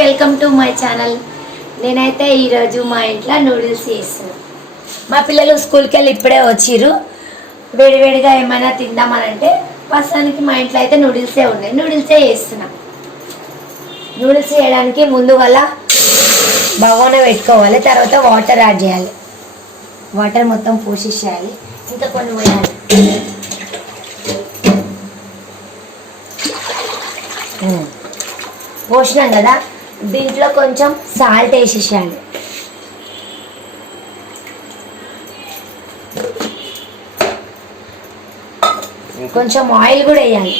Welcome to my channel. నేనైతే ఈరోజు మా ఇంట్లో నూడిల్స్ చేస్తున్నాను మా పిల్లలు స్కూల్కి వెళ్ళి ఇప్పుడే వచ్చిర్రు. వేడివేడిగా ఏమైనా తిందామనంటే ప్రస్తుతానికి మా ఇంట్లో అయితే నూడిల్సే ఉన్నాయి. నూడిల్సే చేస్తున్నా. నూడిల్స్ చేయడానికి ముందు వల్ల బగోన పెట్టుకోవాలి తర్వాత వాటర్ యాడ్ చేయాలి. వాటర్ మొత్తం పోషించేయాలి ఇంకా కొన్ని పోయాలి. పోషినాం కదా? దీంట్లో కొంచెం సాల్ట్ వేసేసాను కొంచెం ఆయిల్ కూడా వేయాలి.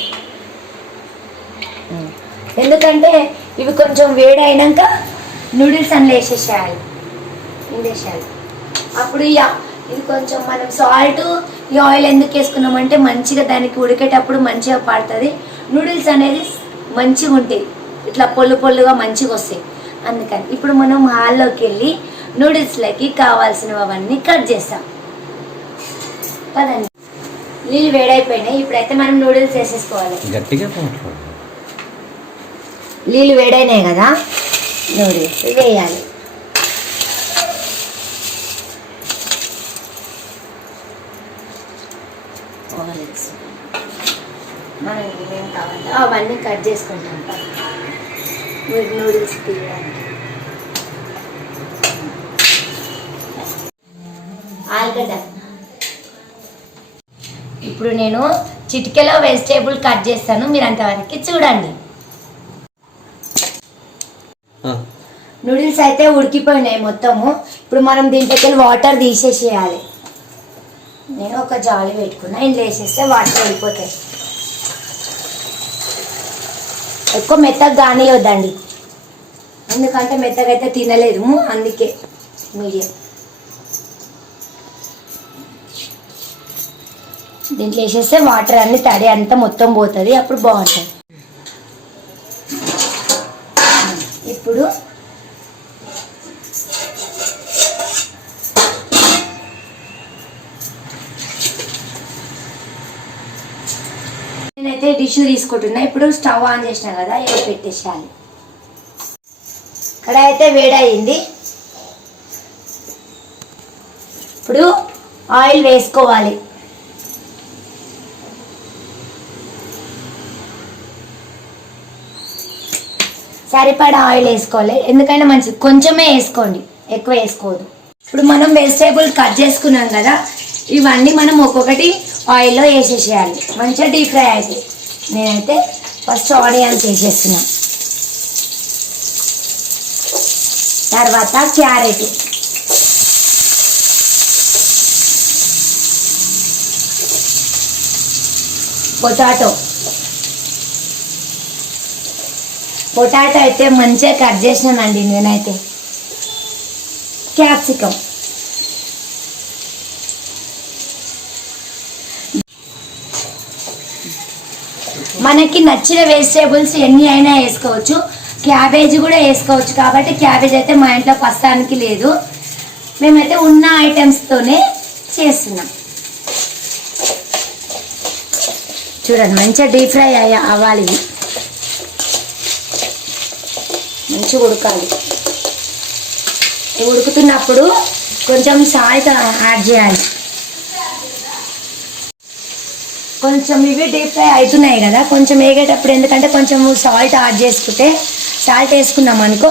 ఎందుకంటే ఇవి కొంచెం వేడి అయినాక నూడిల్స్ అందులో వేసేసేయాలి. వేసేయాలి. అప్పుడు ఇక ఇది కొంచెం మనం సాల్ట్ ఈ ఆయిల్ ఎందుకు వేసుకున్నామంటే మంచిగా దానికి ఉడికేటప్పుడు మంచిగా పడుతుంది. నూడిల్స్ అనేది మంచిగా ఉంటాయి. ఇట్లా పొల్లు పొల్లుగా మంచిగా వస్తాయి. అందుకని ఇప్పుడు మనం హాల్లోకి వెళ్ళి నూడిల్స్లకి కావాల్సినవన్నీ కట్ చేస్తాం. కదండి నీళ్ళు వేడైపోయినాయి. ఇప్పుడైతే మనం నూడిల్స్ వేసేసుకోవాలి. గట్టిగా నీళ్ళు వేడైనాయి కదా? నూడిల్స్ వేయాలి. అవన్నీ కట్ చేసుకుంటాం. మీరు నూడిల్స్ తీయడానికి ఆలుగడ్డ. ఇప్పుడు నేను చిటికెలో వెజిటేబుల్ కట్ చేస్తాను. మీరు అంతవరకు చూడండి నూడిల్స్ అయితే ఉడికిపోయినాయి మొత్తము. ఇప్పుడు మనం దీంట్లోకి వెళ్ళి వాటర్ తీసేసేయాలి. నేను ఒక జాలి పెట్టుకున్నా. ఇంట్లో వేసేస్తే వాటర్ వెళ్ళిపోతాయి. ఎక్కువ మెత్తగా కానియొద్దండి ఎందుకంటే మెత్తగా అయితే తినలేదు అందుకే మీడియం. దీంట్లో వేసేస్తే వాటర్ అన్ని తడి అంతా మొత్తం పోతుంది అప్పుడు బాగుంటుంది. ఇప్పుడు టిష్యూ తీసుకుంటున్నా. ఇప్పుడు స్టవ్ ఆన్ చేసిన కదా ఇవి పెట్టేసేయాలి. ఇక్కడ అయితే వేడయింది. ఇప్పుడు ఆయిల్ వేసుకోవాలి. సరిపడా ఆయిల్ వేసుకోవాలి. ఎందుకంటే మంచిది. కొంచెమే వేసుకోండి. ఎక్కువ వేసుకోదు. ఇప్పుడు మనం వెజిటేబుల్ కట్ చేసుకున్నాం కదా ఇవన్నీ మనం ఒక్కొక్కటి ఆయిల్లో వేసేసేయాలి. మంచిగా డీప్ ఫ్రై అయితే. నేనైతే ఫస్ట్ ఆనియన్స్ వేసేస్తున్నా తర్వాత క్యారెట్. పొటాటో. పొటాటో అయితే మంచిగా కట్ చేసినానండి నేనైతే. క్యాప్సికమ్ మనకి నచ్చిన వెజిటేబుల్స్ ఎన్ని అయినా వేసుకోవచ్చు. క్యాబేజ్ కూడా వేసుకోవచ్చు కాబట్టి క్యాబేజ్ అయితే మా ఇంట్లో ప్రస్తుతానికి లేదు. మేమైతే ఉన్న ఐటమ్స్తోనే చేస్తున్నాం. చూడండి మంచిగా డీప్ ఫ్రై అయ్యా అవ్వాలి ఇవి. మంచిగా ఉడకాలి. ఉడుకుతున్నప్పుడు కొంచెం సాల్ట్ యాడ్ చేయాలి. కొంచెం ఇవి డీప్ ఫ్రై అవుతున్నాయి కదా కొంచెం వేగేటప్పుడు ఎందుకంటే కొంచెం సాల్ట్ యాడ్ చేసుకుంటే సాల్ట్ వేసుకున్నాం అనుకో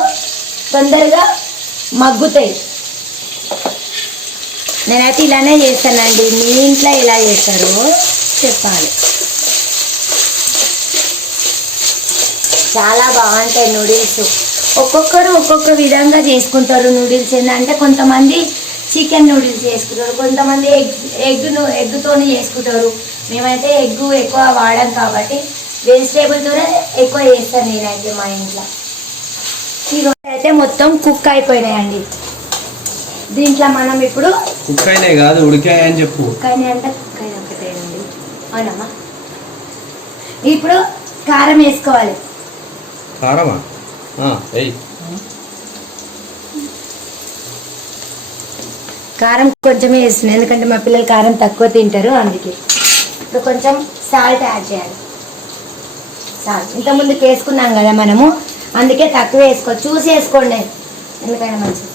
తొందరగా మగ్గుతాయి. నేనైతే ఇలానే చేస్తానండి మీ ఇంట్లో ఎలా చేస్తారో చెప్పాలి. చాలా బాగుంటాయి నూడిల్స్ ఒక్కొక్కరు ఒక్కొక్క విధంగా చేసుకుంటారు నూడిల్స్ ఏంటంటే కొంతమంది చికెన్ నూడిల్స్ చేసుకుంటారు కొంతమంది ఎగ్ ఎగ్ను ఎగ్తోని చేసుకుంటారు. మేమైతే ఎగ్ ఎక్కువ వాడాం కాబట్టి వెజిటేబుల్తోనే ఎక్కువ చేస్తాను నేనైతే మా ఇంట్లో. ఈరోజు అయితే మొత్తం కుక్ అయిపోయినాయండి. దీంట్లో మనం ఇప్పుడు కుక్ అయినాయి కాదు ఉడికాయి అని చెప్పు. కుక్ అయినాయి అంటే కుక్ అయిన ఒకటేనండి అవునమ్మా. ఇప్పుడు కారం వేసుకోవాలి. కారమా? కారం కొంచెమే వేస్తున్నాను ఎందుకంటే మా పిల్లలు కారం తక్కువ తింటారు అందుకే. ఇప్పుడు కొంచెం సాల్ట్ యాడ్ చేయాలి. సాల్ట్ ఇంతకుముందు ముందుకు వేసుకున్నాం కదా మనము అందుకే తక్కువ వేసుకో చూసి వేసుకోండి. ఎందుకైనా మంచిది.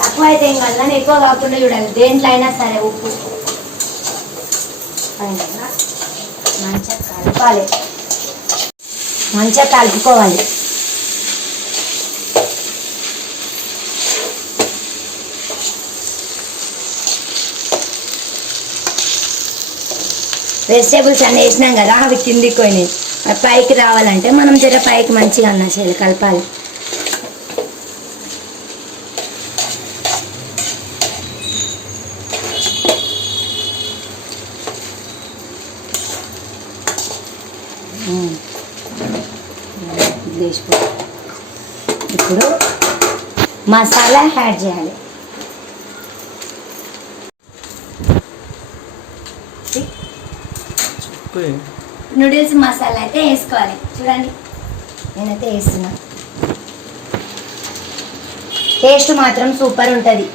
తక్కువ అయితే ఏం కాదు కానీ ఎక్కువ కాకుండా చూడాలి. దేంట్లో అయినా సరే ఉప్పు. మంచిగా కలపాలి. మంచిగా కలుపుకోవాలి. వెజిటేబుల్స్ అన్నీ వేసినాం కదా అవి కిందికి పోయినాయి. పైకి రావాలంటే మనం జర పైకి మంచిగా అన్న చేయాలి కలపాలి. ఇప్పుడు మసాలా యాడ్ చేయాలి. నూడిల్స్ మసాలా అయితే వేసుకోవాలి. చూడండి. నేనైతే వేస్తున్నా. టేస్ట్ మాత్రం సూపర్ ఉంటుంది.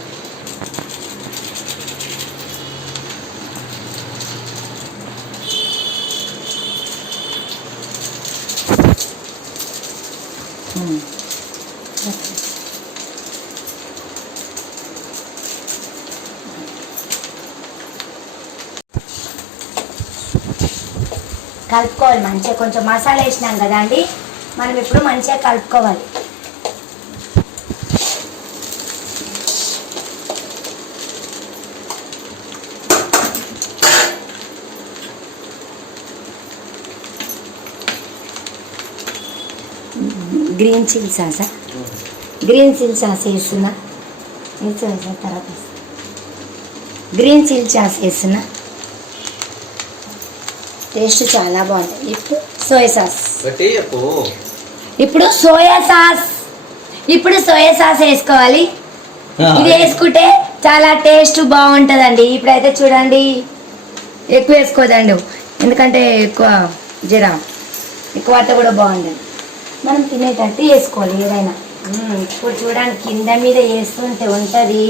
కలుపుకోవాలి. మంచిగా కొంచెం మసాలా వేసినాం కదా అండి మనం ఇప్పుడు మంచిగా కలుపుకోవాలి. గ్రీన్ చిల్లీ సాసా గ్రీన్ చిల్లీ సాస్ వేస్తున్నా. వేసిన తర్వాత గ్రీన్ చిల్లీ సాస్ వేస్తున్నా. టేస్ట్ చాలా బాగుంటుంది ఇప్పుడు సోయా సాస్. ఇప్పుడు సోయా సాస్. ఇప్పుడు సోయా సాస్ వేసుకోవాలి. ఇది వేసుకుంటే చాలా టేస్ట్ బాగుంటుందండి. ఇప్పుడైతే చూడండి. ఎక్కువ వేసుకోదండి. ఎందుకంటే ఎక్కువ జర. ఎక్కువ అట్ట కూడా బాగుంటుంది మనం తినేటట్టు వేసుకోవాలి ఏదైనా. ఇప్పుడు చూడండి కింద మీద వేస్తుంటే ఉంటుంది.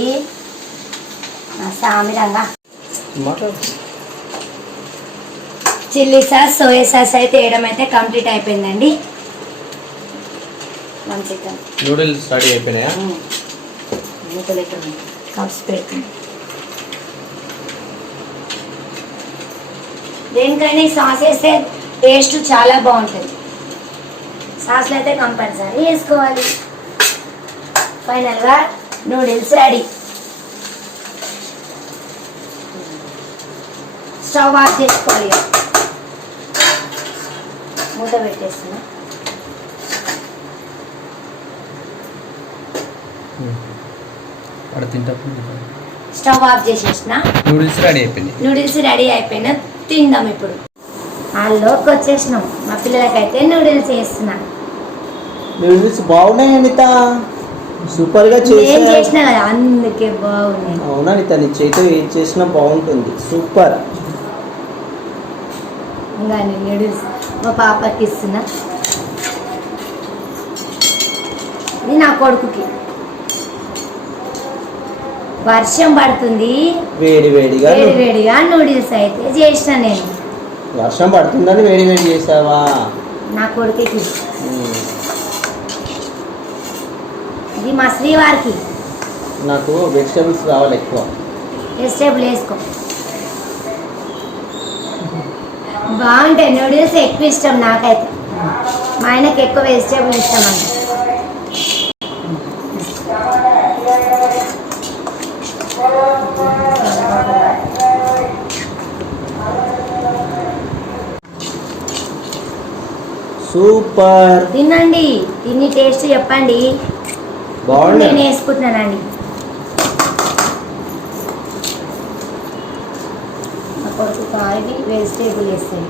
సామిరంగా. చిల్లీ సాస్ సోయా సాస్ అయితే వేయడం అయితే కంప్లీట్ అయిపోయిందండి. సెకండ్ నూడిల్స్ రెడీ అయిపోయినాయా? కప్స్ పెడుతుంది దేనికైనా ఈ సాస్ వేస్తే టేస్ట్ చాలా బాగుంటుంది. సాస్లు అయితే కంపల్సరీ వేసుకోవాలి. ఫైనల్గా నూడిల్స్ రెడీ. స్టవ్ ఆఫ్ చేసుకోవాలి. మూత పెట్టేస్తున్నా. స్టవ్ ఆఫ్ చేసేసిన. నూడిల్స్ రెడీ అయిపోయినాయి. నూడిల్స్ రెడీ అయిపోయినా తిందాం ఇప్పుడు. హాల్లోకి వచ్చేసినాం. మా పిల్లలకైతే నూడిల్స్ చేస్తున్నా. నూడిల్స్ బాగున్నాయి అనిత. సూపర్గా నేను చేసా చేసిన కదా అందుకే బాగున్నాయి. అవునా అనిత నీ చేతితో ఏం చేసినా బాగుంటుంది. సూపర్. ఇంకా నూడిల్స్ మా పాపకి ఇస్తున్నా. ఇది నా కొడుకుకి. వర్షం పడుతుంది. వేడి వేడిగా వేడి వేడిగా నూడిల్స్ అయితే చేసిన నేను. వర్షం పడుతుందని వేడి వేడి చేసావా? నా కొడుకుకి. ఇది మా శ్రీవారికి. నాకు వెజిటేబుల్స్ కావాలి ఎక్కువ. వెజిటేబుల్ వేసుకో. బాగుంటాయి నూడిల్స్ ఎక్కువ ఇష్టం నాకైతే. మా ఆయనకి ఎక్కువ వెజిటేబుల్ ఇష్టం అంట. సూపర్. తినండి. తిని టేస్ట్ చెప్పండి. నేను బాగున్నాయి వేసుకుంటున్నానండి. కాయవి వెజిటేబుల్ వేస్తాయి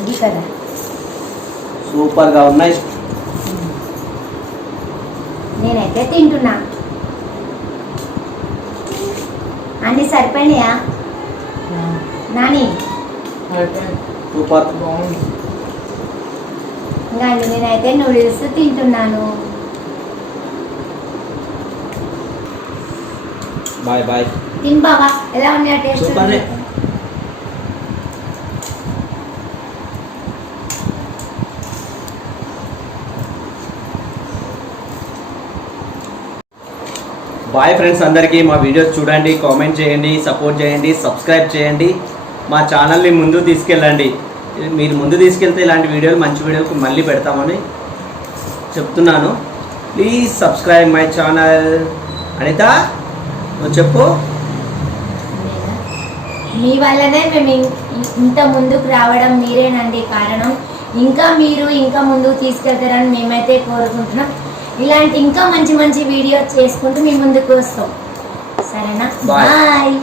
ఇది కదా. సూపర్గా ఉన్నాయి. నేనైతే తింటున్నా. అన్ని సరిపోయినాయా? నాని. సూపర్. ఇంకా నేనైతే నూడిల్స్ తింటున్నాను. బాయ్ బాయ్ తిన్ బాబా ఎలా ఉన్నాయా టేస్ట్ సూపర్ బాయ్ ఫ్రెండ్స్ అందరికీ. మా వీడియోస్ చూడండి కామెంట్ చేయండి సపోర్ట్ చేయండి సబ్స్క్రైబ్ చేయండి. మా ఛానల్ని ముందు తీసుకెళ్ళండి. మీరు ముందు తీసుకెళ్తే ఇలాంటి వీడియోలు మంచి వీడియోలకు మళ్ళీ పెడతామని చెప్తున్నాను. Please subscribe my channel Anitha? నువ్వు చెప్పు? మీ వల్లనే మేము ఇంత ముందుకు రావడం మీరేనండి కారణం. ఇంకా మీరు ఇంకా ముందుకు తీసుకెళ్తారని మేమైతే కోరుకుంటున్నాం. ఇలాంటి ఇంకా మంచి మంచి వీడియో చేసుకుంటూ మీ ముందుకు వస్తాం. సరేనా. బాయ్.